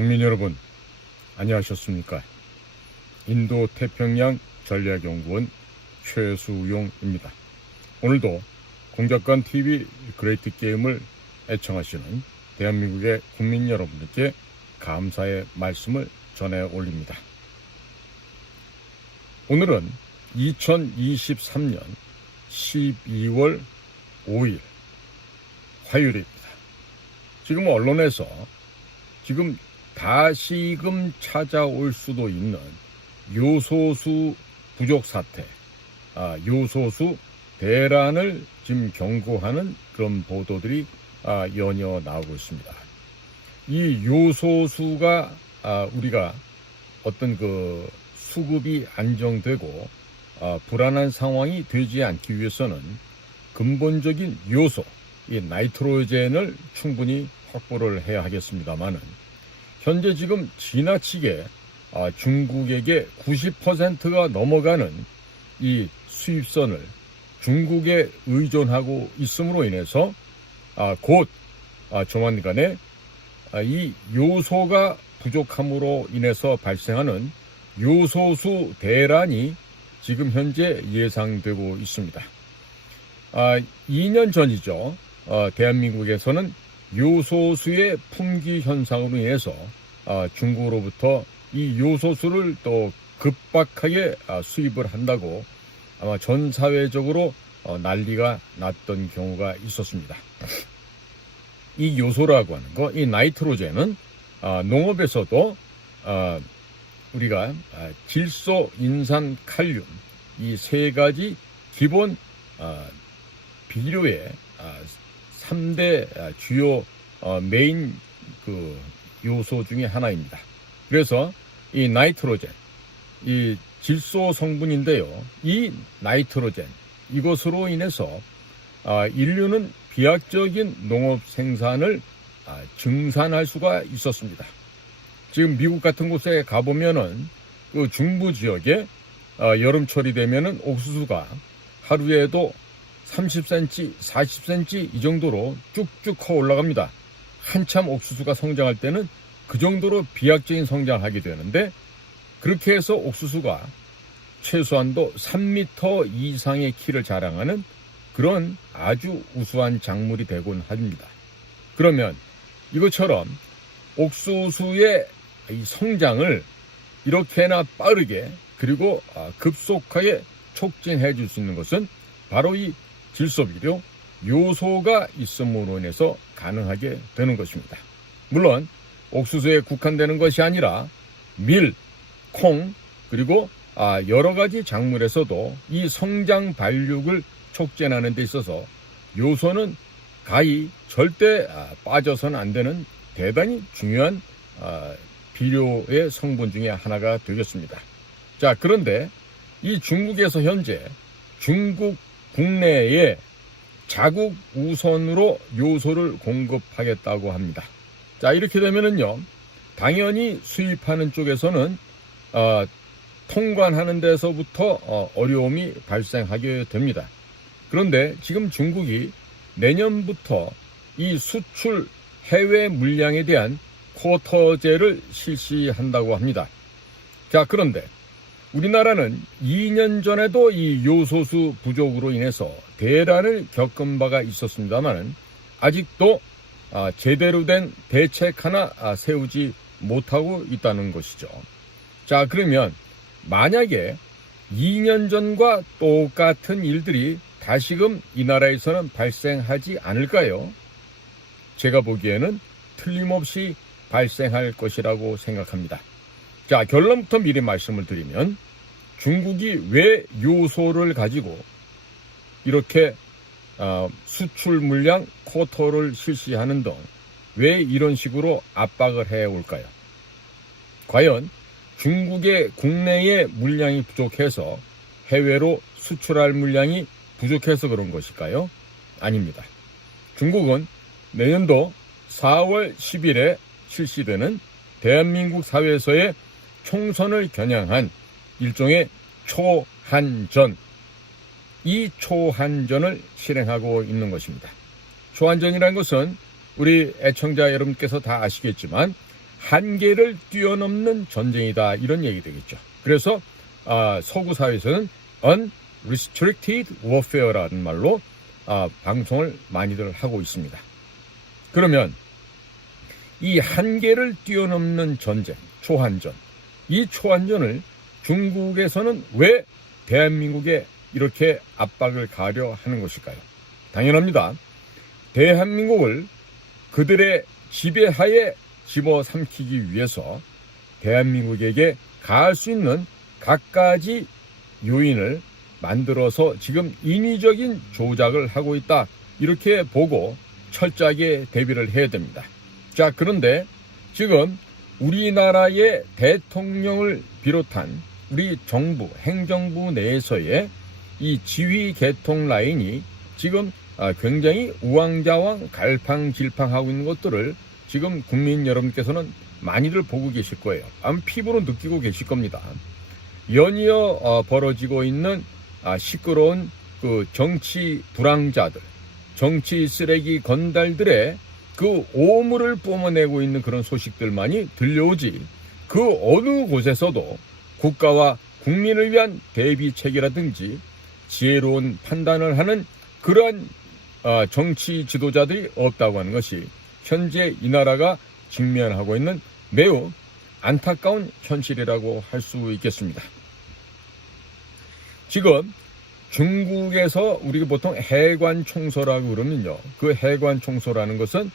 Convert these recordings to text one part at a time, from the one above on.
국민 여러분, 안녕하셨습니까? 인도태평양 전략연구원 최수용입니다. 오늘도 공작관TV 그레이트 게임을 애청하시는 대한민국의 국민 여러분들께 감사의 말씀을 전해 올립니다. 오늘은 2023년 12월 5일 화요일입니다. 지금 언론에서 지금 다시금 찾아올 수도 있는 요소수 부족 사태, 요소수 대란을 지금 경고하는 그런 보도들이 연이어 나오고 있습니다. 이 요소수가 우리가 어떤 그 수급이 안정되고 불안한 상황이 되지 않기 위해서는 근본적인 요소, 이 나이트로젠을 충분히 확보를 해야 하겠습니다만은 현재 지금 지나치게 중국에게 90%가 넘어가는 이 수입선을 중국에 의존하고 있음으로 인해서 곧 조만간에 이 요소가 부족함으로 인해서 발생하는 요소수 대란이 지금 현재 예상되고 있습니다. 2년 전이죠. 대한민국에서는 요소수의 품귀 현상으로 인해서 중국으로부터 이 요소수를 또 급박하게 수입을 한다고 아마 전 사회적으로 난리가 났던 경우가 있었습니다. 이 요소라고 하는 거, 이 나이트로젠은 농업에서도 우리가 질소, 인산, 칼륨 이 세 가지 기본 비료의 3대 주요 메인 그 요소 중에 하나입니다. 그래서 이 나이트로젠, 이 질소 성분인데요. 이 나이트로젠, 이것으로 인해서 인류는 비약적인 농업 생산을 증산할 수가 있었습니다. 지금 미국 같은 곳에 가보면은 그 중부 지역에 여름철이 되면은 옥수수가 하루에도 30cm, 40cm 이 정도로 쭉쭉 커 올라갑니다. 한참 옥수수가 성장할 때는 그 정도로 비약적인 성장을 하게 되는데 그렇게 해서 옥수수가 최소한도 3m 이상의 키를 자랑하는 그런 아주 우수한 작물이 되곤 합니다. 그러면 이것처럼 옥수수의 이 성장을 이렇게나 빠르게 그리고 급속하게 촉진해 줄 수 있는 것은 바로 이 질소비료, 요소가 있음으로 인해서 가능하게 되는 것입니다. 물론 옥수수에 국한되는 것이 아니라 밀, 콩, 그리고 여러 가지 작물에서도 이 성장 발육을 촉진하는 데 있어서 요소는 가히 절대 빠져서는 안 되는 대단히 중요한 비료의 성분 중에 하나가 되겠습니다. 자, 그런데 이 중국에서 현재 중국 국내에 자국 우선으로 요소를 공급하겠다고 합니다. 자, 이렇게 되면은요, 당연히 수입하는 쪽에서는 통관하는 데서부터 어려움이 발생하게 됩니다. 그런데 지금 중국이 내년부터 이 수출 해외 물량에 대한 쿼터제를 실시한다고 합니다. 자, 그런데 우리나라는 2년 전에도 이 요소수 부족으로 인해서 대란을 겪은 바가 있었습니다만 아직도 제대로 된 대책 하나 세우지 못하고 있다는 것이죠. 자, 그러면 만약에 2년 전과 똑같은 일들이 다시금 이 나라에서는 발생하지 않을까요? 제가 보기에는 틀림없이 발생할 것이라고 생각합니다. 자, 결론부터 미리 말씀을 드리면 중국이 왜 요소를 가지고 이렇게 수출 물량 쿼터를 실시하는 등 왜 이런 식으로 압박을 해올까요? 과연 중국의 국내의 물량이 부족해서 해외로 수출할 물량이 부족해서 그런 것일까요? 아닙니다. 중국은 내년도 4월 10일에 실시되는 대한민국 사회에서의 총선을 겨냥한 일종의 초한전, 이 초한전을 실행하고 있는 것입니다. 초한전이라는 것은 우리 애청자 여러분께서 다 아시겠지만 한계를 뛰어넘는 전쟁이다, 이런 얘기 되겠죠. 그래서 서구 사회에서는 unrestricted warfare라는 말로 방송을 많이들 하고 있습니다. 그러면 이 한계를 뛰어넘는 전쟁, 초한전, 이 초한전을 중국에서는 왜 대한민국에 이렇게 압박을 가하려 하는 것일까요? 당연합니다. 대한민국을 그들의 지배하에 집어삼키기 위해서 대한민국에게 가할 수 있는 갖가지 요인을 만들어서 지금 인위적인 조작을 하고 있다, 이렇게 보고 철저하게 대비를 해야 됩니다. 자, 그런데 지금 우리나라의 대통령을 비롯한 우리 정부, 행정부 내에서의 이 지휘 계통 라인이 지금 굉장히 우왕좌왕 갈팡질팡하고 있는 것들을 지금 국민 여러분께서는 많이들 보고 계실 거예요. 아마 피부로 느끼고 계실 겁니다. 연이어 벌어지고 있는 시끄러운 그 정치 불황자들, 정치 쓰레기 건달들의 그 오물을 뿜어내고 있는 그런 소식들만이 들려오지, 그 어느 곳에서도 국가와 국민을 위한 대비책이라든지 지혜로운 판단을 하는 그러한 정치 지도자들이 없다고 하는 것이 현재 이 나라가 직면하고 있는 매우 안타까운 현실이라고 할 수 있겠습니다. 지금 중국에서 우리가 보통 해관 총소라고 그러면요, 그 해관 총소라는 것은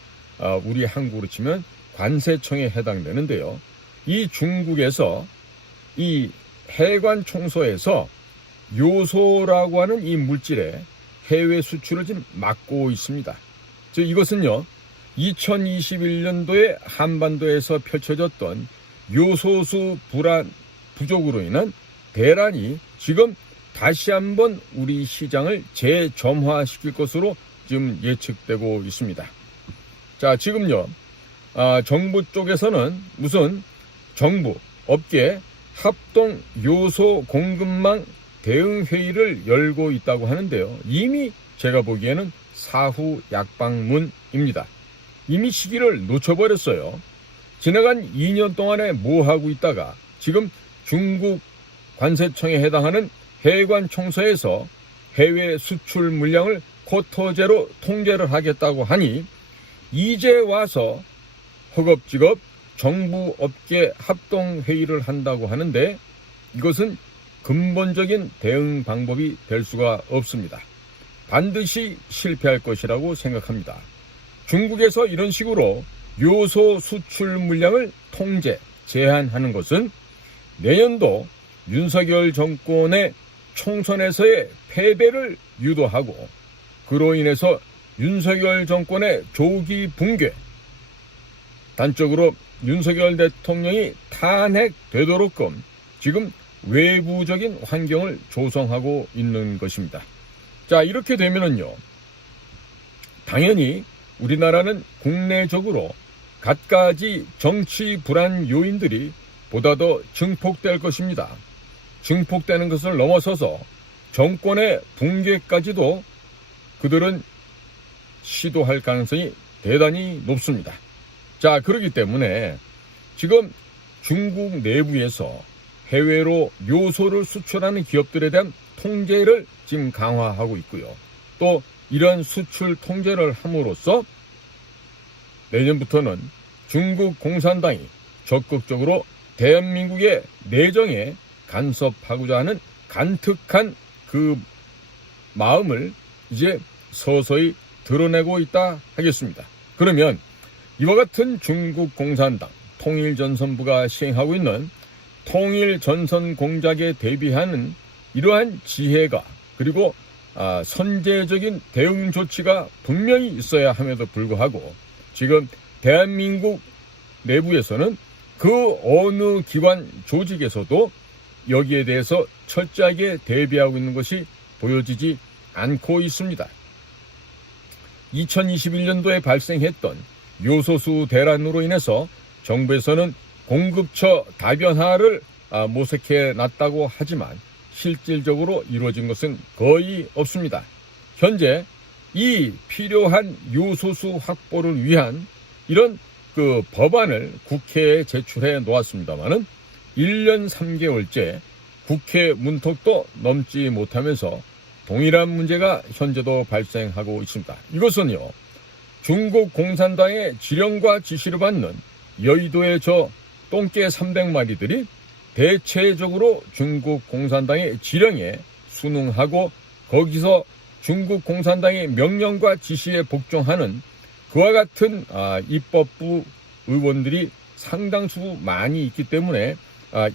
우리 한국으로 치면 관세청에 해당되는데요. 이 중국에서 이 해관 총소에서 요소라고 하는 이 물질의 해외 수출을 지금 막고 있습니다. 즉 이것은요, 2021년도에 한반도에서 펼쳐졌던 요소수 부족으로 인한 대란이 지금 다시 한번 우리 시장을 재점화시킬 것으로 지금 예측되고 있습니다. 자, 지금요, 정부 쪽에서는 무슨 정부, 업계 합동 요소 공급망 대응 회의를 열고 있다고 하는데요. 이미 제가 보기에는 사후 약방문입니다. 이미 시기를 놓쳐버렸어요. 지나간 2년 동안에 뭐 하고 있다가 지금 중국 관세청에 해당하는 해관 총소에서 해외 수출 물량을 쿼터제로 통제를 하겠다고 하니 이제 와서 허겁지겁 정부 업계 합동 회의를 한다고 하는데 이것은 근본적인 대응 방법이 될 수가 없습니다. 반드시 실패할 것이라고 생각합니다. 중국에서 이런 식으로 요소 수출 물량을 통제, 제한하는 것은 내년도 윤석열 정권의 총선에서의 패배를 유도하고 그로 인해서 윤석열 정권의 조기 붕괴, 단적으로 윤석열 대통령이 탄핵되도록끔 지금 외부적인 환경을 조성하고 있는 것입니다. 자, 이렇게 되면은요, 당연히 우리나라는 국내적으로 갖가지 정치 불안 요인들이 보다 더 증폭될 것입니다. 증폭되는 것을 넘어서서 정권의 붕괴까지도 그들은 시도할 가능성이 대단히 높습니다. 자, 그렇기 때문에 지금 중국 내부에서 해외로 요소를 수출하는 기업들에 대한 통제를 지금 강화하고 있고요. 또 이런 수출 통제를 함으로써 내년부터는 중국 공산당이 적극적으로 대한민국의 내정에 간섭하고자 하는 간특한 그 마음을 이제 서서히 드러내고 있다 하겠습니다. 그러면 이와 같은 중국 공산당 통일전선부가 시행하고 있는 통일전선 공작에 대비하는 이러한 지혜가 그리고 선제적인 대응 조치가 분명히 있어야 함에도 불구하고 지금 대한민국 내부에서는 그 어느 기관 조직에서도 여기에 대해서 철저하게 대비하고 있는 것이 보여지지 않고 있습니다. 2021년도에 발생했던 요소수 대란으로 인해서 정부에서는 공급처 다변화를 모색해 놨다고 하지만 실질적으로 이루어진 것은 거의 없습니다. 현재 이 필요한 요소수 확보를 위한 이런 그 법안을 국회에 제출해 놓았습니다만은 1년 3개월째 국회 문턱도 넘지 못하면서 동일한 문제가 현재도 발생하고 있습니다. 이것은요, 중국 공산당의 지령과 지시를 받는 여의도의 저 똥개 300마리들이 대체적으로 중국 공산당의 지령에 순응하고 거기서 중국 공산당의 명령과 지시에 복종하는 그와 같은 입법부 의원들이 상당수 많이 있기 때문에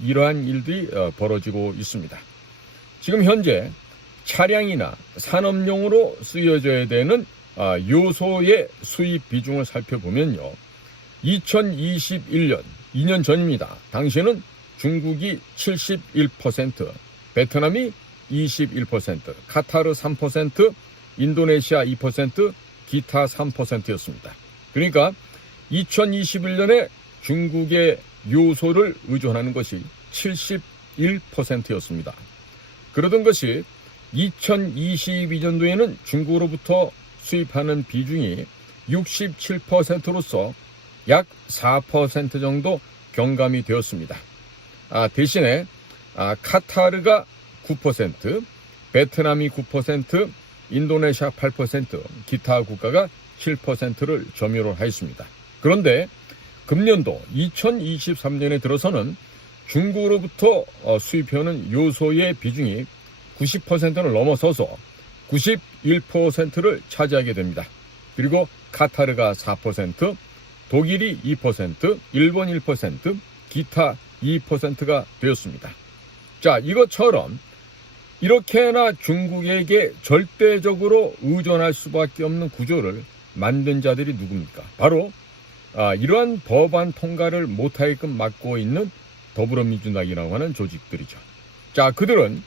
이러한 일들이 벌어지고 있습니다. 지금 현재 차량이나 산업용으로 쓰여져야 되는 요소의 수입 비중을 살펴보면요, 2021년 2년 전입니다. 당시에는 중국이 71%, 베트남이 21%, 카타르 3%, 인도네시아 2%, 기타 3%였습니다. 그러니까 2021년에 중국의 요소를 의존하는 것이 71%였습니다. 그러던 것이 2022년도에는 중국으로부터 수입하는 비중이 67%로서 약 4% 정도 경감이 되었습니다. 대신에 카타르가 9%, 베트남이 9%, 인도네시아 8%, 기타 국가가 7%를 점유를 하였습니다. 그런데 금년도 2023년에 들어서는 중국으로부터 수입해오는 요소의 비중이 90%를 넘어서서 91%를 차지하게 됩니다. 그리고 카타르가 4%, 독일이 2%, 일본 1%, 기타 2%가 되었습니다. 자, 이것처럼 이렇게나 중국에게 절대적으로 의존할 수밖에 없는 구조를 만든 자들이 누굽니까? 바로 이러한 법안 통과를 못하게끔 막고 있는 더불어민주당이라고 하는 조직들이죠. 자, 그들은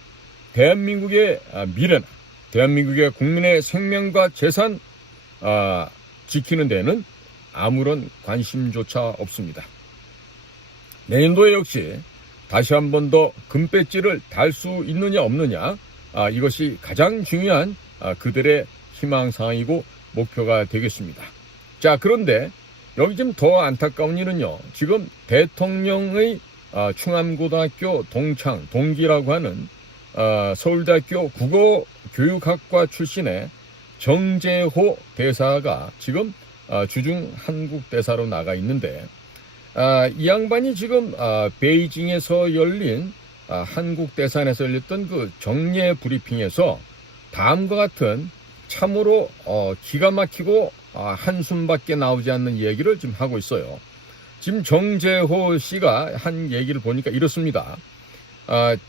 대한민국의 미래나 대한민국의 국민의 생명과 재산 지키는 데는 아무런 관심조차 없습니다. 내년도에 역시 다시 한 번 더 금배지를 달 수 있느냐 없느냐, 이것이 가장 중요한 그들의 희망사항이고 목표가 되겠습니다. 자, 그런데 여기 좀 더 안타까운 일은요, 지금 대통령의 충암고등학교 동기라고 하는 서울대학교 국어교육학과 출신의 정재호 대사가 지금 주중 한국 대사로 나가 있는데, 이 양반이 지금 베이징에서 열린 한국 대사관에서 열렸던 그 정례 브리핑에서 다음과 같은 참으로 기가 막히고 한숨밖에 나오지 않는 얘기를 지금 하고 있어요. 지금 정재호 씨가 한 얘기를 보니까 이렇습니다.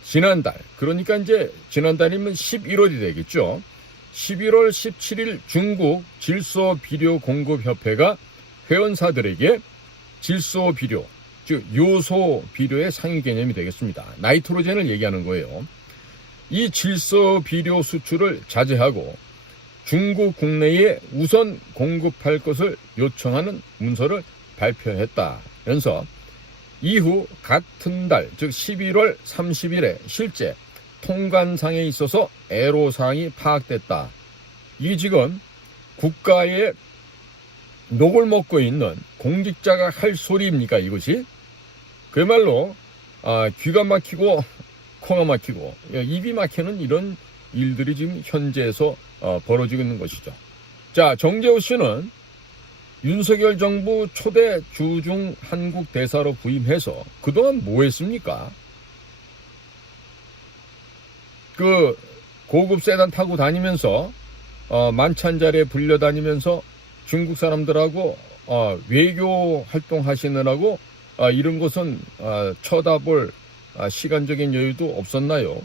지난달, 그러니까 이제 지난달이면 11월이 되겠죠. 11월 17일 중국 질소비료공급협회가 회원사들에게 질소비료, 즉 요소비료의 상위 개념이 되겠습니다. 나이트로젠을 얘기하는 거예요. 이 질소비료 수출을 자제하고 중국 국내에 우선 공급할 것을 요청하는 문서를 발표했다면서 이후 같은 달, 즉 11월 30일에 실제 통관상에 있어서 애로사항이 파악됐다. 이 지금 국가의 녹을 먹고 있는 공직자가 할 소리입니까, 이것이? 그야말로 귀가 막히고 코가 막히고 입이 막히는 이런 일들이 지금 현재에서 벌어지고 있는 것이죠. 자, 정재호 씨는 윤석열 정부 초대 주중 한국 대사로 부임해서 그동안 뭐 했습니까? 그 고급 세단 타고 다니면서 만찬 자리에 불려다니면서 중국 사람들하고 외교 활동하시느라고 이런 것은 쳐다볼 시간적인 여유도 없었나요?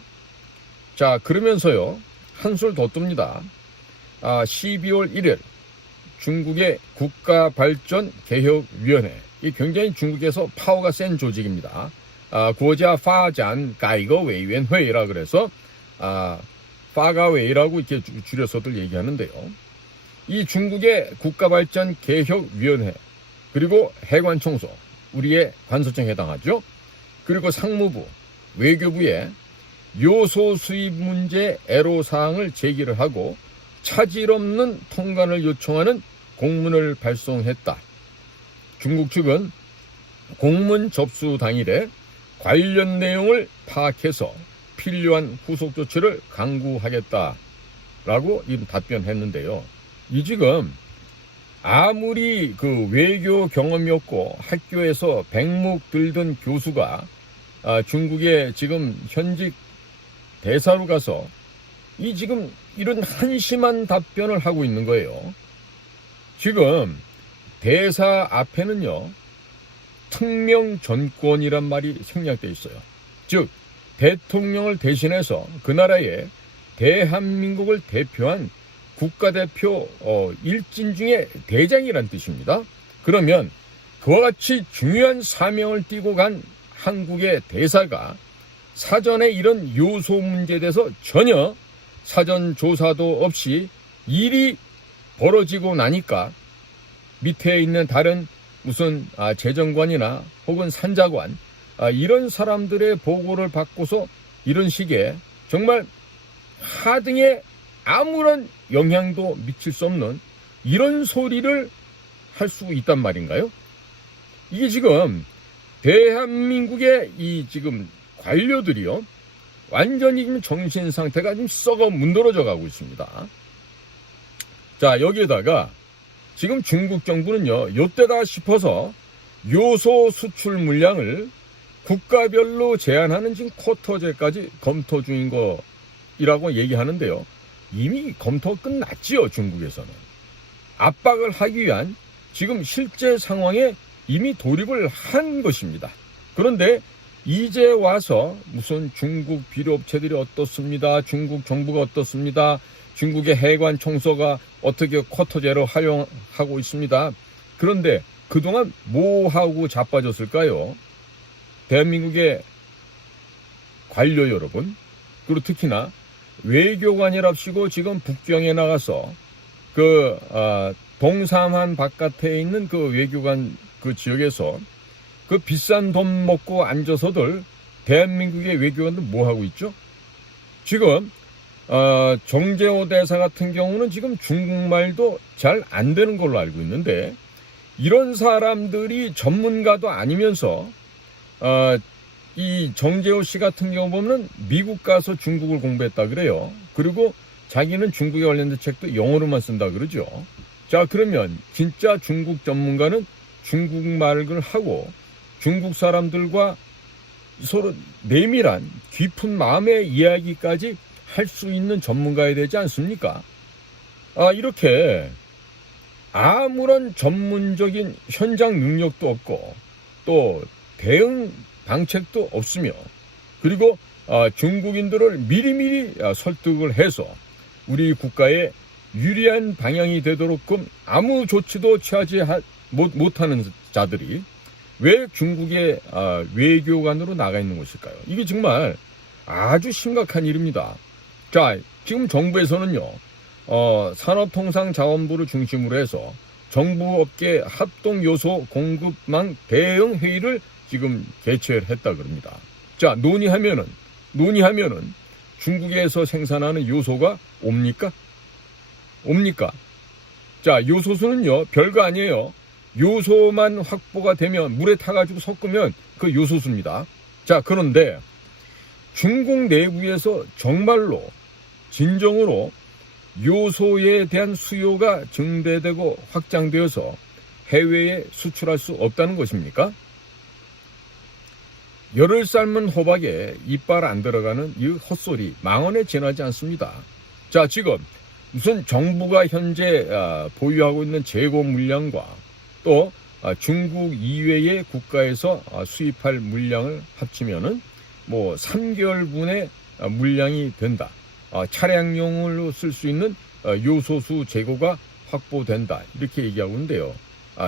자, 그러면서요, 한술 더 뜹니다. 12월 1일 중국의 국가발전개혁위원회, 이 굉장히 중국에서 파워가 센 조직입니다. 국가파전개혁위원회라 그래서 파가웨이라고 이렇게 줄여서들 얘기하는데요. 이 중국의 국가발전개혁위원회, 그리고 해관청소, 우리의 관서청에 해당하죠. 그리고 상무부, 외교부에 요소 수입 문제 애로사항을 제기를 하고 차질 없는 통관을 요청하는 공문을 발송했다. 중국 측은 공문 접수 당일에 관련 내용을 파악해서 필요한 후속 조치를 강구하겠다라고 답변했는데요. 이 지금 아무리 그 외교 경험이 없고 학교에서 백목 들던 교수가 중국의 지금 현직 대사로 가서 이 지금 이런 한심한 답변을 하고 있는 거예요. 지금 대사 앞에는요, 특명 전권이란 말이 생략되어 있어요. 즉 대통령을 대신해서 그 나라의 대한민국을 대표한 국가대표 일진 중에 대장이란 뜻입니다. 그러면 그와 같이 중요한 사명을 띠고 간 한국의 대사가 사전에 이런 요소 문제에 대해서 전혀 사전 조사도 없이 일이 벌어지고 나니까 밑에 있는 다른 무슨 재정관이나 혹은 산자관 이런 사람들의 보고를 받고서 이런 식의 정말 하등에 아무런 영향도 미칠 수 없는 이런 소리를 할 수 있단 말인가요? 이게 지금 대한민국의 이 지금 관료들이요, 완전히 지금 정신 상태가 좀 썩어 문드러져 가고 있습니다. 자, 여기에다가 지금 중국 정부는요, 요때다 싶어서 요소 수출 물량을 국가별로 제한하는 지금 쿼터제까지 검토 중인 거이라고 얘기하는데요. 이미 검토 끝났지요, 중국에서는. 압박을 하기 위한 지금 실제 상황에 이미 돌입을 한 것입니다. 그런데 이제 와서 무슨 중국 비료업체들이 어떻습니다, 중국 정부가 어떻습니다, 중국의 해관 총서가 어떻게 쿼터제로 활용하고 있습니다. 그런데 그동안 뭐하고 자빠졌을까요? 대한민국의 관료 여러분, 그리고 특히나 외교관이랍시고 지금 북경에 나가서 동삼한 바깥에 있는 그 외교관 그 지역에서 그 비싼 돈 먹고 앉아서들 대한민국의 외교관들 뭐하고 있죠? 지금 정재호 대사 같은 경우는 지금 중국말도 잘 안 되는 걸로 알고 있는데, 이런 사람들이 전문가도 아니면서 이 정재호 씨 같은 경우 보면 미국 가서 중국을 공부했다 그래요. 그리고 자기는 중국에 관련된 책도 영어로만 쓴다 그러죠. 자, 그러면 진짜 중국 전문가는 중국말을 하고 중국 사람들과 서로 내밀한 깊은 마음의 이야기까지 할 수 있는 전문가야 되지 않습니까? 이렇게 아무런 전문적인 현장 능력도 없고 또 대응 방책도 없으며, 그리고 중국인들을 미리미리 설득을 해서 우리 국가에 유리한 방향이 되도록끔 아무 조치도 취하지 못하는 자들이 왜 중국의 외교관으로 나가 있는 것일까요? 이게 정말 아주 심각한 일입니다. 자, 지금 정부에서는요, 산업통상자원부를 중심으로 해서 정부업계 합동요소 공급망 대응 회의를 지금 개최했다 그럽니다. 자, 논의하면은 중국에서 생산하는 요소가 옵니까? 자, 요소수는요, 별거 아니에요. 요소만 확보가 되면 물에 타가지고 섞으면 그 요소수입니다. 자, 그런데 중국 내부에서 정말로 진정으로 요소에 대한 수요가 증대되고 확장되어서 해외에 수출할 수 없다는 것입니까? 열을 삶은 호박에 이빨 안 들어가는 이 헛소리 망언에 지나지 않습니다. 자, 지금 무슨 정부가 현재 보유하고 있는 재고 물량과 또 중국 이외의 국가에서 수입할 물량을 합치면은 뭐 3개월분의 물량이 된다. 차량용으로 쓸 수 있는 요소수 재고가 확보된다. 이렇게 얘기하고 있는데요.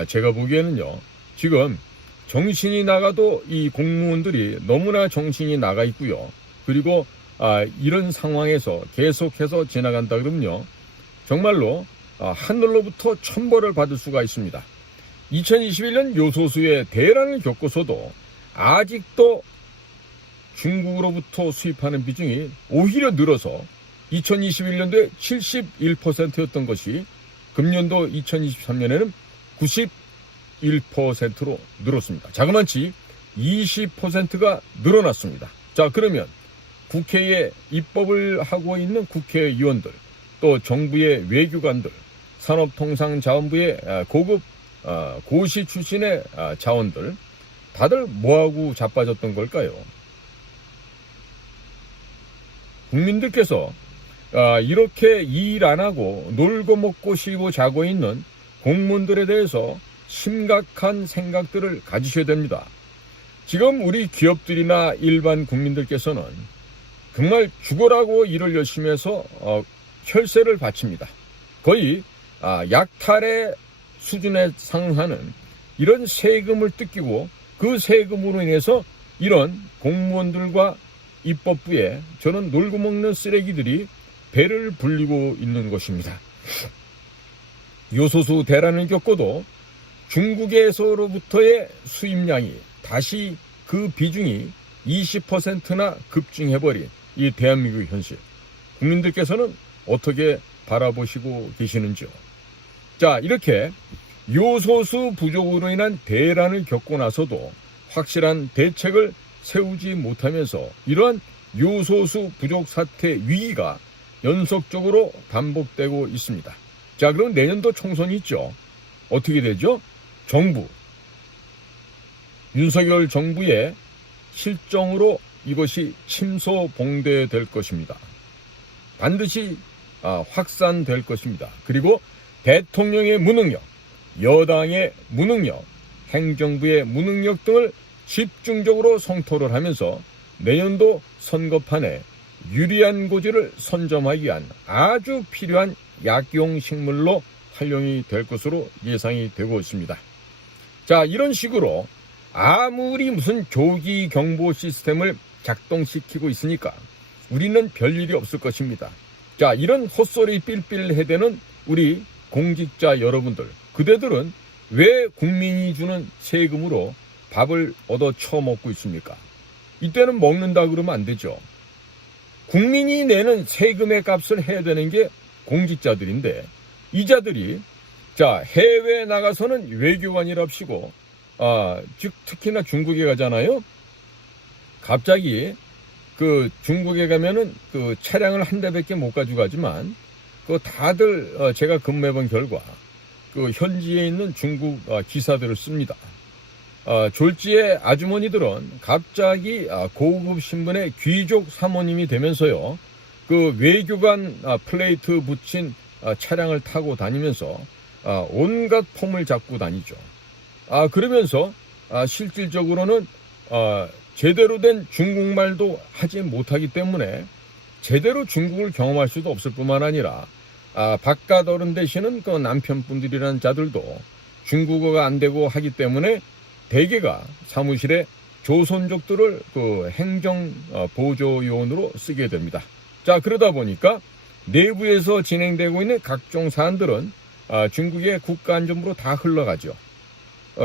제가 보기에는요, 지금 정신이 나가도 이 공무원들이 너무나 정신이 나가 있고요. 그리고 이런 상황에서 계속해서 지나간다 그러면요, 정말로 하늘로부터 천벌을 받을 수가 있습니다. 2021년 요소수의 대란을 겪고서도 아직도 중국으로부터 수입하는 비중이 오히려 늘어서 2021년도에 71%였던 것이 금년도 2023년에는 21%로 늘었습니다. 자그마치 20%가 늘어났습니다. 자, 그러면 국회에 입법을 하고 있는 국회의원들, 또 정부의 외교관들, 산업통상자원부의 고급 고시 출신의 자원들, 다들 뭐하고 자빠졌던 걸까요? 국민들께서 이렇게 일 안 하고 놀고 먹고 쉬고 자고 있는 공무원들에 대해서 심각한 생각들을 가지셔야 됩니다. 지금 우리 기업들이나 일반 국민들께서는 정말 죽어라고 일을 열심히 해서 혈세를 바칩니다. 거의 약탈의 수준에 상하는 이런 세금을 뜯기고 그 세금으로 인해서 이런 공무원들과 입법부에 저는 놀고 먹는 쓰레기들이 배를 불리고 있는 것입니다. 요소수 대란을 겪고도 중국에서로부터의 수입량이 다시 그 비중이 20%나 급증해버린 이 대한민국의 현실, 국민들께서는 어떻게 바라보시고 계시는지요? 자, 이렇게 요소수 부족으로 인한 대란을 겪고 나서도 확실한 대책을 세우지 못하면서 이러한 요소수 부족 사태 위기가 연속적으로 반복되고 있습니다. 자, 그럼 내년도 총선이 있죠. 어떻게 되죠? 윤석열 정부의 실정으로 이것이 침소봉대될 것입니다. 반드시 확산될 것입니다. 그리고 대통령의 무능력, 여당의 무능력, 행정부의 무능력 등을 집중적으로 성토를 하면서 내년도 선거판에 유리한 고지를 선점하기 위한 아주 필요한 약용식물로 활용이 될 것으로 예상이 되고 있습니다. 자, 이런 식으로 아무리 무슨 조기 경보 시스템을 작동시키고 있으니까 우리는 별일이 없을 것입니다. 자, 이런 헛소리 삘삘 해대는 우리 공직자 여러분들, 그대들은 왜 국민이 주는 세금으로 밥을 얻어 처먹고 있습니까? 이때는 먹는다 그러면 안 되죠. 국민이 내는 세금의 값을 해야 되는 게 공직자들인데, 이자들이 해외에 나가서는 외교관이랍시고 즉 특히나 중국에 가잖아요. 갑자기 그 중국에 가면은 그 차량을 한 대밖에 못 가져가지만 그 다들 제가 근무해본 결과 그 현지에 있는 중국 기사들을 씁니다. 졸지의 아주머니들은 갑자기 고급 신분의 귀족 사모님이 되면서요, 그 외교관 플레이트 붙인 차량을 타고 다니면서 온갖 폼을 잡고 다니죠. 그러면서 실질적으로는 제대로 된 중국말도 하지 못하기 때문에 제대로 중국을 경험할 수도 없을 뿐만 아니라 바깥 어른 되시는 그 남편분들이라는 자들도 중국어가 안 되고 하기 때문에 대개가 사무실에 조선족들을 그 행정 보조 요원으로 쓰게 됩니다. 자, 그러다 보니까 내부에서 진행되고 있는 각종 사안들은 중국의 국가안전부로 다 흘러가죠.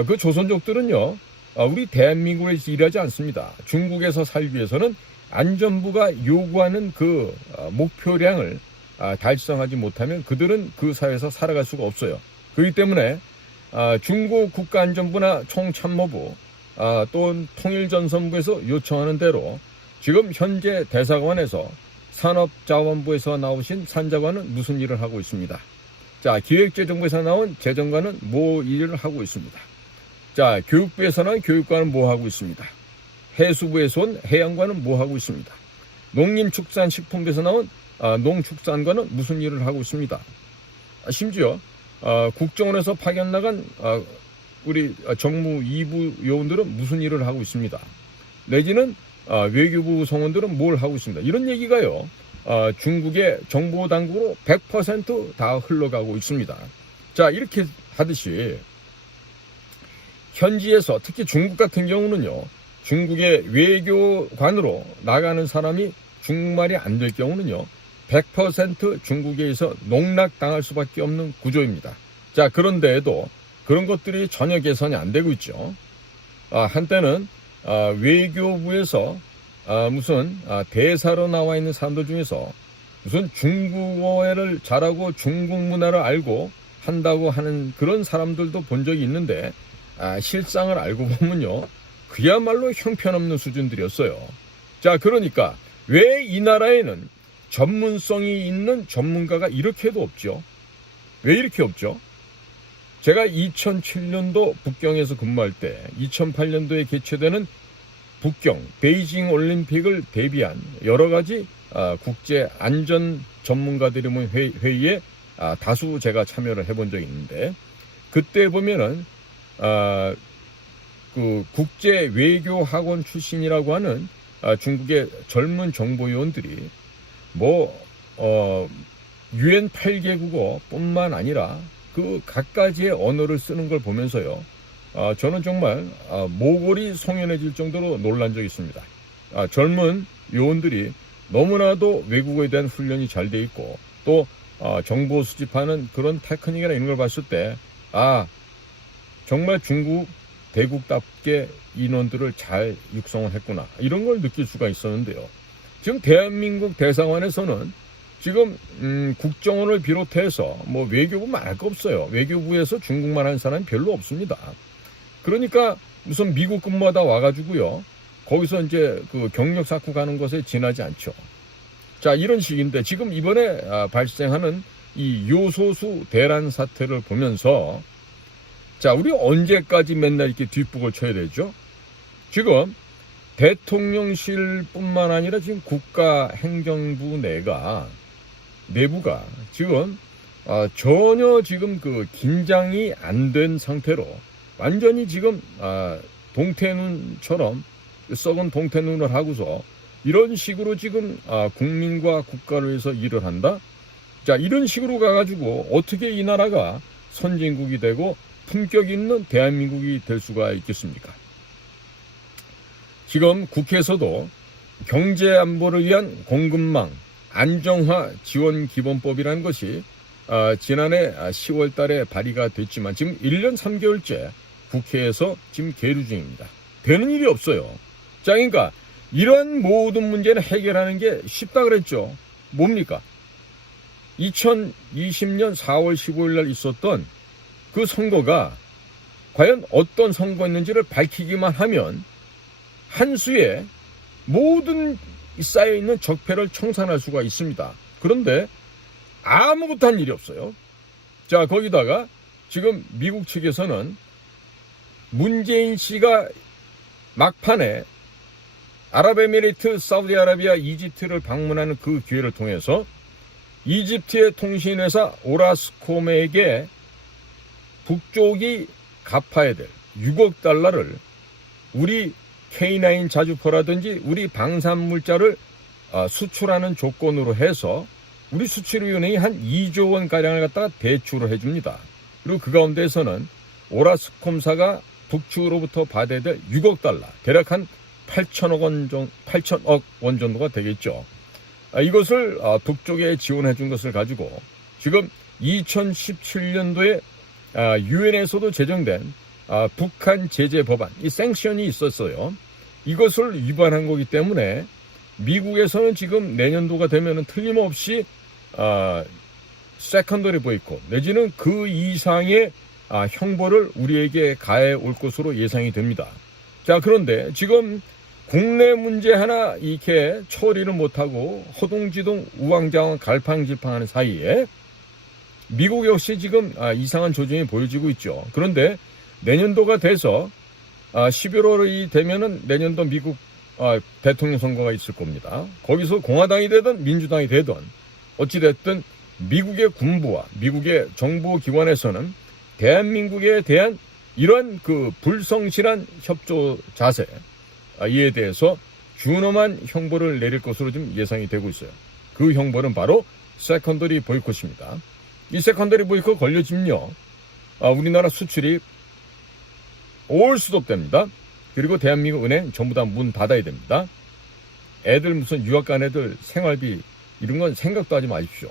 그 조선족들은요, 우리 대한민국에서 일하지 않습니다. 중국에서 살기 위해서는 안전부가 요구하는 그 목표량을 달성하지 못하면 그들은 그 사회에서 살아갈 수가 없어요. 그렇기 때문에 중국 국가안전부나 총참모부 또는 통일전선부에서 요청하는 대로 지금 현재 대사관에서 산업자원부에서 나오신 산자관은 무슨 일을 하고 있습니다. 자, 기획재정부에서 나온 재정관은 뭐 일을 하고 있습니다. 자, 교육부에서 나온 교육관은 뭐 하고 있습니다. 해수부에서 온 해양관은 뭐 하고 있습니다. 농림축산식품부에서 나온 농축산관은 무슨 일을 하고 있습니다. 심지어 국정원에서 파견 나간 우리 정무 2부 요원들은 무슨 일을 하고 있습니다. 내지는 외교부 성원들은 뭘 하고 있습니다. 이런 얘기가요, 중국의 정보당국으로 100% 흘러가고 있습니다. 자, 이렇게 하듯이 현지에서 특히 중국 같은 경우는요, 중국의 외교관으로 나가는 사람이 중국말이 안 될 경우는요, 100% 중국에서 농락당할 수밖에 없는 구조입니다. 자, 그런데도 그런 것들이 전혀 개선이 안 되고 있죠. 한때는 외교부에서 무슨 대사로 나와 있는 사람들 중에서 무슨 중국어를 잘하고 중국 문화를 알고 한다고 하는 그런 사람들도 본 적이 있는데 실상을 알고 보면요, 그야말로 형편없는 수준들이었어요. 자, 그러니까 왜 이 나라에는 전문성이 있는 전문가가 이렇게도 없죠? 왜 이렇게 없죠? 제가 2007년도 북경에서 근무할 때 2008년도에 개최되는 북경 베이징 올림픽을 대비한 여러 가지 국제 안전 전문가들이 모인 회의에 다수 제가 참여를 해본 적이 있는데, 그때 보면은 그 국제 외교 학원 출신이라고 하는 중국의 젊은 정보요원들이 UN 8개국어뿐만 아니라 그 각가지의 언어를 쓰는 걸 보면서요, 저는 정말 모골이 송연해질 정도로 놀란 적이 있습니다. 젊은 요원들이 너무나도 외국어에 대한 훈련이 잘 돼 있고, 또 정보 수집하는 그런 테크닉이나 이런 걸 봤을 때 정말 중국 대국답게 인원들을 잘 육성을 했구나, 이런 걸 느낄 수가 있었는데요. 지금 대한민국 대사관에서는 지금 국정원을 비롯해서 외교부 말할 거 없어요. 외교부에서 중국말 하는 사람이 별로 없습니다. 그러니까 무슨 미국 근무하다 와가지고요, 거기서 이제 그 경력 쌓고 가는 것에 지나지 않죠. 자, 이런 식인데 지금 이번에 발생하는 이 요소수 대란 사태를 보면서, 자, 우리 언제까지 맨날 이렇게 뒷북을 쳐야 되죠? 지금 대통령실뿐만 아니라 지금 국가행정부 내부가 지금 전혀 지금 그 긴장이 안 된 상태로 완전히 지금 동태눈처럼 썩은 동태눈을 하고서 이런 식으로 지금 국민과 국가를 위해서 일을 한다? 자, 이런 식으로 가가지고 어떻게 이 나라가 선진국이 되고 품격 있는 대한민국이 될 수가 있겠습니까? 지금 국회에서도 경제안보를 위한 공급망 안정화 지원 기본법이라는 것이 지난해 10월 달에 발의가 됐지만 지금 1년 3개월째 국회에서 지금 계류 중입니다. 되는 일이 없어요. 자, 그러니까 이런 모든 문제를 해결하는 게 쉽다 그랬죠. 뭡니까? 2020년 4월 15일 날 있었던 그 선거가 과연 어떤 선거였는지를 밝히기만 하면 한수에 모든 쌓여있는 적폐를 청산할 수가 있습니다. 그런데 아무것도 한 일이 없어요. 자, 거기다가 지금 미국 측에서는 문재인 씨가 막판에 아랍에미리트, 사우디아라비아, 이집트를 방문하는 그 기회를 통해서 이집트의 통신회사 오라스콤에게 북쪽이 갚아야 될 6억 달러를 우리 K9 자주포라든지 우리 방산물자를 수출하는 조건으로 해서 우리 수출위원회에 한 2조 원가량을 갖다가 대출을 해줍니다. 그리고 그 가운데에서는 오라스콤사가 북측으로부터 받아야 될 6억 달러, 대략 한 8천억 원 정도가 되겠죠. 이것을 북쪽에 지원해 준 것을 가지고 지금 2017년도에 유엔에서도 제정된 북한 제재 법안, 이 생션이 있었어요. 이것을 위반한 거기 때문에 미국에서는 지금 내년도가 되면은 틀림없이 세컨더리 보이콧 내지는 그 이상의 형벌을 우리에게 가해 올 것으로 예상이 됩니다. 자, 그런데 지금 국내 문제 하나 이렇게 처리를 못하고 허둥지둥 우왕좌왕 갈팡질팡하는 사이에 미국 역시 지금 이상한 조짐이 보여지고 있죠. 그런데 내년도가 돼서 11월이 되면은 내년도 미국 대통령 선거가 있을 겁니다. 거기서 공화당이 되든 민주당이 되든 어찌됐든 미국의 군부와 미국의 정보기관에서는 대한민국에 대한 이런 그 불성실한 협조 자세, 이에 대해서 준엄한 형벌을 내릴 것으로 지금 예상이 되고 있어요. 그 형벌은 바로 세컨더리 보이콧입니다. 이 세컨더리 보이콧 걸려지면요, 우리나라 수출이 올 수도 없답니다. 그리고 대한민국 은행 전부 다 문 닫아야 됩니다. 애들 무슨 유학 간 애들 생활비 이런 건 생각도 하지 마십시오.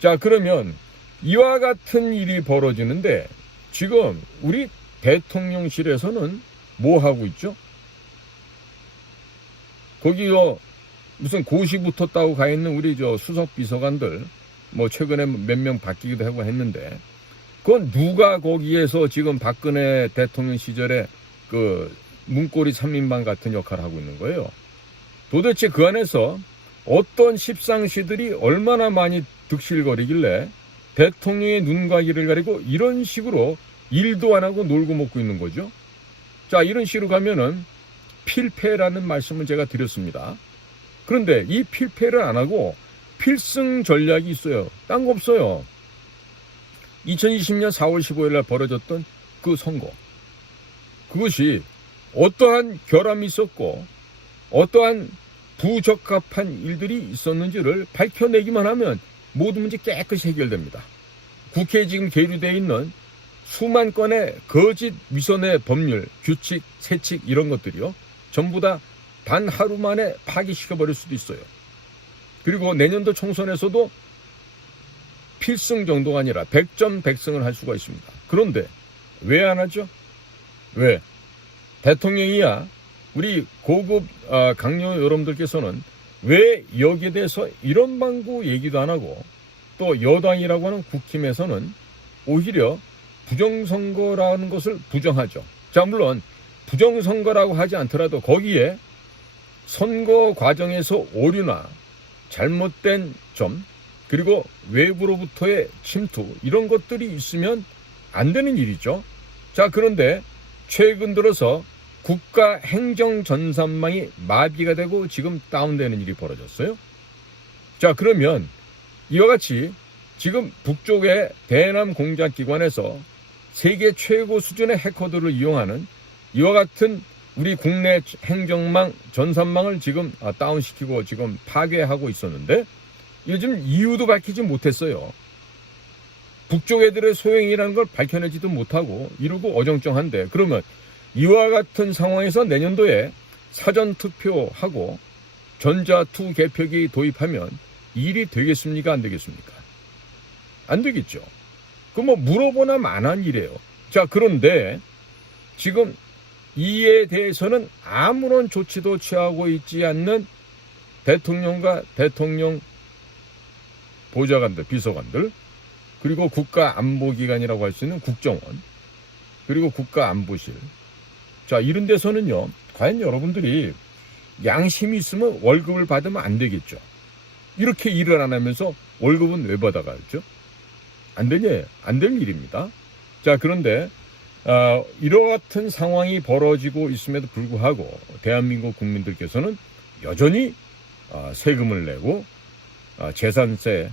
자, 그러면 이와 같은 일이 벌어지는데 지금 우리 대통령실에서는 뭐 하고 있죠? 거기요 무슨 고시 붙었다고 가 있는 우리 수석 비서관들 최근에 몇 명 바뀌기도 하고 했는데 그건 누가 거기에서 지금 박근혜 대통령 시절에 그 문고리 3인방 같은 역할을 하고 있는 거예요. 도대체 그 안에서 어떤 십상시들이 얼마나 많이 득실거리길래 대통령의 눈과 귀를 가리고 이런 식으로 일도 안 하고 놀고 먹고 있는 거죠. 자, 이런 식으로 가면은 필패라는 말씀을 제가 드렸습니다. 그런데 이 필패를 안 하고 필승 전략이 있어요. 딴 거 없어요. 2020년 4월 15일 날 벌어졌던 그 선거. 그것이 어떠한 결함이 있었고 어떠한 부적합한 일들이 있었는지를 밝혀내기만 하면 모든 문제 깨끗이 해결됩니다. 국회에 지금 계류되어 있는 수만 건의 거짓 위선의 법률, 규칙, 세칙 이런 것들이요. 전부 다 단 하루 만에 파기시켜버릴 수도 있어요. 그리고 내년도 총선에서도 필승 정도가 아니라 100점 100승을 할 수가 있습니다. 그런데 왜 안 하죠? 왜? 대통령이야 우리 고급 강요 여러분들께서는 왜 여기에 대해서 이런 방구 얘기도 안 하고 또 여당이라고 하는 국힘에서는 오히려 부정선거라는 것을 부정하죠. 자, 물론 부정선거라고 하지 않더라도 거기에 선거 과정에서 오류나 잘못된 점 그리고 외부로부터의 침투 이런 것들이 있으면 안 되는 일이죠. 자, 그런데 최근 들어서 국가 행정 전산망이 마비가 되고 지금 다운되는 일이 벌어졌어요. 자, 그러면 이와 같이 지금 북쪽의 대남 공작기관에서 세계 최고 수준의 해커들을 이용하는 이와 같은 우리 국내 행정망, 전산망을 지금 다운시키고 지금 파괴하고 있었는데 요즘 이유도 밝히지 못했어요. 북쪽 애들의 소행이라는 걸 밝혀내지도 못하고 이러고 어정쩡한데 그러면 이와 같은 상황에서 내년도에 사전투표하고 전자투 개표기 도입하면 일이 되겠습니까? 안 되겠습니까? 안 되겠죠. 그 뭐 물어보나 마나한 일이에요. 자, 그런데 지금 이에 대해서는 아무런 조치도 취하고 있지 않는 대통령과 대통령 보좌관들, 비서관들, 그리고 국가안보기관이라고 할 수 있는 국정원, 그리고 국가안보실. 자, 이런 데서는요, 과연 여러분들이 양심이 있으면 월급을 받으면 안 되겠죠. 이렇게 일을 안 하면서 월급은 왜 받아가죠? 안 될 일입니다. 자, 그런데 이와 같은 상황이 벌어지고 있음에도 불구하고 대한민국 국민들께서는 여전히 세금을 내고 재산세,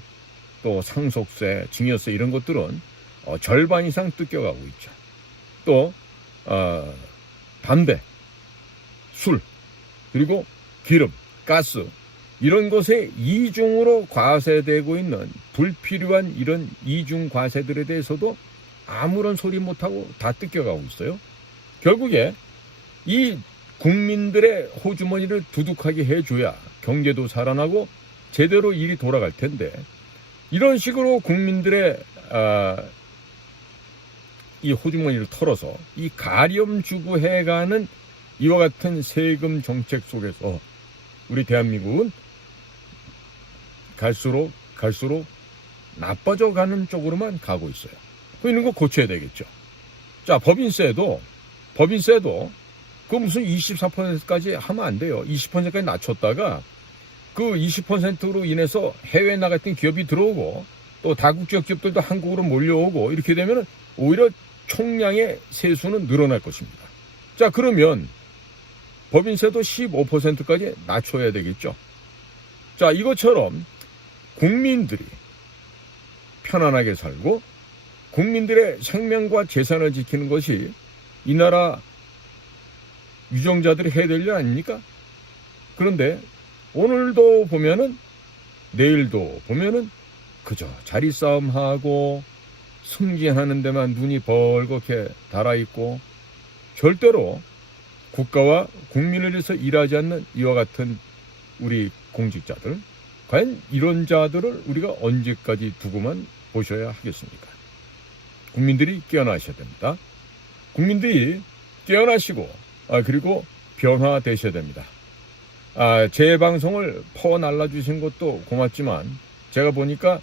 또 상속세, 증여세 이런 것들은 절반 이상 뜯겨가고 있죠. 또 담배, 술, 그리고 기름, 가스 이런 것에 이중으로 과세되고 있는 불필요한 이런 이중 과세들에 대해서도 아무런 소리 못하고 다 뜯겨가고 있어요. 결국에 이 국민들의 호주머니를 두둑하게 해줘야 경제도 살아나고 제대로 일이 돌아갈 텐데 이런 식으로 국민들의 이 호주머니를 털어서 이 가렴 주고 해가는 이와 같은 세금 정책 속에서 우리 대한민국은 갈수록 나빠져가는 쪽으로만 가고 있어요. 이런 거 고쳐야 되겠죠. 자, 법인세도 그 무슨 24%까지 하면 안 돼요. 20%까지 낮췄다가 그 20%로 인해서 해외에 나갔던 기업이 들어오고 또 다국적 기업들도 한국으로 몰려오고 이렇게 되면 오히려 총량의 세수는 늘어날 것입니다. 자, 그러면 법인세도 15%까지 낮춰야 되겠죠. 자, 이것처럼 국민들이 편안하게 살고 국민들의 생명과 재산을 지키는 것이 이 나라 유정자들이 해야 될 일 아닙니까? 그런데 오늘도 보면은 내일도 보면은 그저 자리 싸움하고 승진하는 데만 눈이 벌겋게 달아있고 절대로 국가와 국민을 위해서 일하지 않는 이와 같은 우리 공직자들, 과연 이런 자들을 우리가 언제까지 두고만 보셔야 하겠습니까? 국민들이 깨어나셔야 됩니다. 국민들이 깨어나시고 그리고 변화되셔야 됩니다. 제 방송을 퍼날라주신 것도 고맙지만 제가 보니까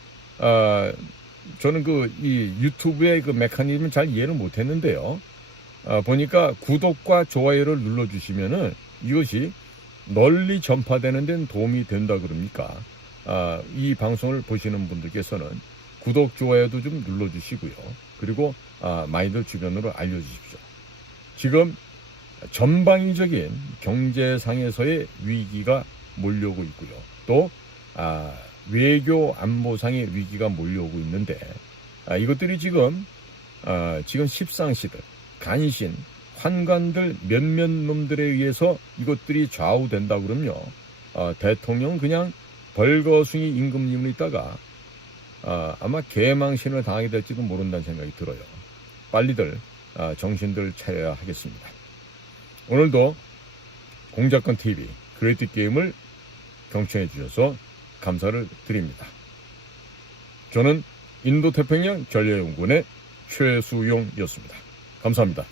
저는 이 유튜브의 그 메커니즘을 잘 이해를 못했는데요. 보니까 구독과 좋아요를 눌러주시면은 이것이 널리 전파되는 데는 도움이 된다 그럽니까? 이 방송을 보시는 분들께서는 구독, 좋아요도 좀 눌러주시고요. 그리고 많이들 주변으로 알려주십시오. 지금 전방위적인 경제상에서의 위기가 몰려오고 있고요. 또 외교 안보상의 위기가 몰려오고 있는데 이것들이 지금 십상시들, 간신, 환관들 몇몇 놈들에 의해서 이것들이 좌우된다 그러면요. 대통령 그냥 벌거숭이 임금님으로 있다가 아마 개망신을 당하게 될지도 모른다는 생각이 들어요. 빨리들 정신들 차려야 하겠습니다. 오늘도 공작권TV 그레이트 게임을 경청해 주셔서 감사를 드립니다. 저는 인도태평양 전략연구원의 최수용이었습니다. 감사합니다.